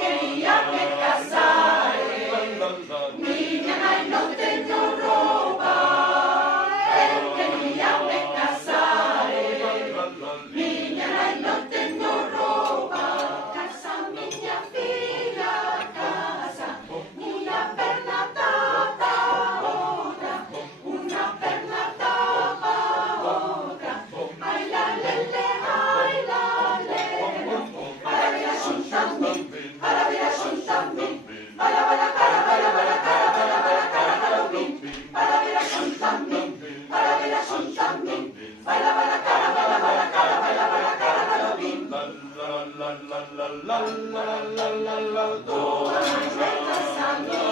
Quería me casare, niña, ay, no tengo ropa. Quería me casare, niña, ay, no tengo ropa. Casa, miña filla, casa, una perna tapa otra, una perna tapa otra. Ay, la lele, ay, la lele, para ver a Xuntami, para ver a Xuntami, para ver a cara, para ver a cara, para ver a cara, para ver a Xuntami, para ver a Xuntami, para ver a cara, para ver a cara, para ver a cara, todas las casamientos.